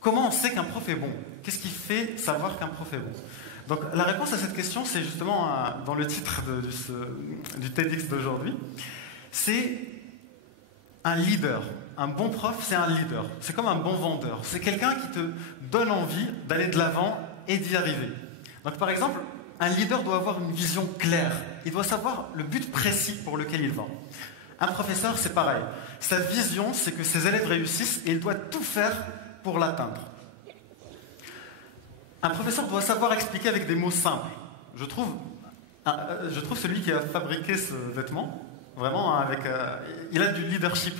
comment on sait qu'un prof est bon? Qu'est-ce qui fait savoir qu'un prof est bon? Donc la réponse à cette question, c'est justement dans le titre du TEDx d'aujourd'hui. C'est un leader. Un bon prof, c'est un leader. C'est comme un bon vendeur. C'est quelqu'un qui te donne envie d'aller de l'avant et d'y arriver. Donc par exemple, un leader doit avoir une vision claire. Il doit savoir le but précis pour lequel il va. Un professeur, c'est pareil. Sa vision, c'est que ses élèves réussissent et il doit tout faire pour l'atteindre. Un professeur doit savoir expliquer avec des mots simples. Je trouve celui qui a fabriqué ce vêtement, vraiment, il a du leadership.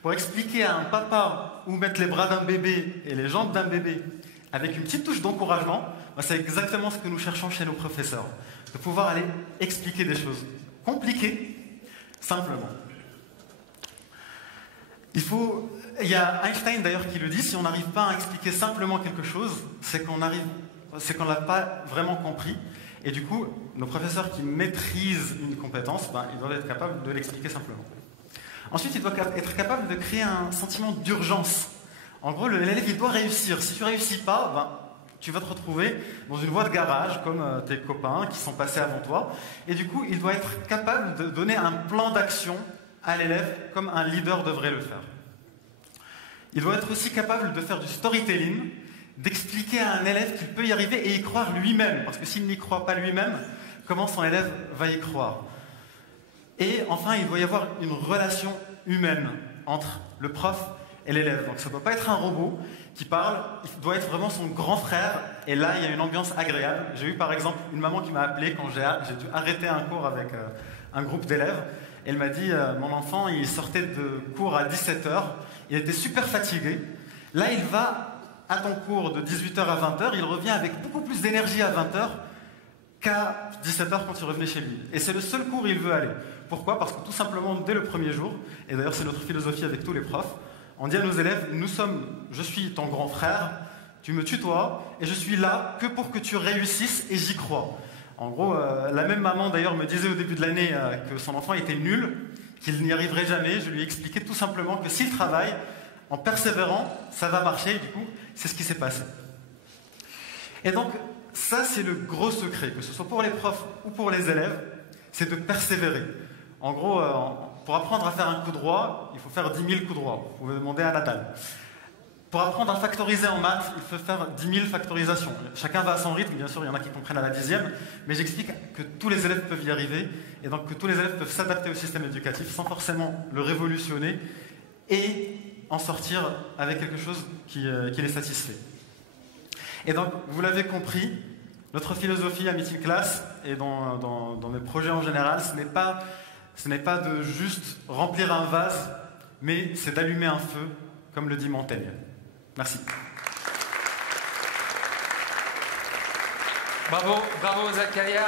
Pour expliquer à un papa où mettre les bras d'un bébé et les jambes d'un bébé avec une petite touche d'encouragement, c'est exactement ce que nous cherchons chez nos professeurs. De pouvoir aller expliquer des choses compliquées, simplement. Il y a Einstein d'ailleurs qui le dit, si on n'arrive pas à expliquer simplement quelque chose, c'est qu'on ne l'a pas vraiment compris. Et du coup, nos professeurs qui maîtrisent une compétence, ils doivent être capables de l'expliquer simplement. Ensuite, il doit être capable de créer un sentiment d'urgence. En gros, l'élève, il doit réussir. Si tu ne réussis pas, tu vas te retrouver dans une voie de garage, comme tes copains qui sont passés avant toi. Et du coup, il doit être capable de donner un plan d'action à l'élève, comme un leader devrait le faire. Il doit être aussi capable de faire du storytelling, d'expliquer à un élève qu'il peut y arriver et y croire lui-même. Parce que s'il n'y croit pas lui-même, comment son élève va y croire? Et enfin, il doit y avoir une relation humaine entre le prof et l'élève. Donc ça ne doit pas être un robot qui parle, il doit être vraiment son grand frère. Et là, il y a une ambiance agréable. J'ai eu par exemple une maman qui m'a appelé quand j'ai dû arrêter un cours avec un groupe d'élèves. Elle m'a dit, mon enfant, il sortait de cours à 17h, il était super fatigué. Là, il va à ton cours de 18h à 20h, il revient avec beaucoup plus d'énergie à 20h qu'à 17h quand il revenait chez lui. Et c'est le seul cours où il veut aller. Pourquoi? Parce que tout simplement, dès le premier jour, et d'ailleurs c'est notre philosophie avec tous les profs, on dit à nos élèves, je suis ton grand frère, tu me tutoies, et je suis là que pour que tu réussisses, et j'y crois. En gros, la même maman d'ailleurs me disait au début de l'année que son enfant était nul, qu'il n'y arriverait jamais. Je lui ai expliqué tout simplement que s'il travaille, en persévérant, ça va marcher, et du coup, c'est ce qui s'est passé. Et donc, ça c'est le gros secret, que ce soit pour les profs ou pour les élèves, c'est de persévérer. En gros, pour apprendre à faire un coup droit, il faut faire 10 000 coups droits. Vous pouvez demander à Nadal. Pour apprendre à factoriser en maths, il faut faire 10 000 factorisations. Chacun va à son rythme, bien sûr, il y en a qui comprennent à la 10e, mais j'explique que tous les élèves peuvent y arriver, et donc que tous les élèves peuvent s'adapter au système éducatif sans forcément le révolutionner, et en sortir avec quelque chose qui les satisfait. Et donc, vous l'avez compris, notre philosophie à Meeting Class, et dans mes projets en général, ce n'est pas de juste remplir un vase, mais c'est d'allumer un feu, comme le dit Montaigne. Merci. Bravo, bravo Zakaria.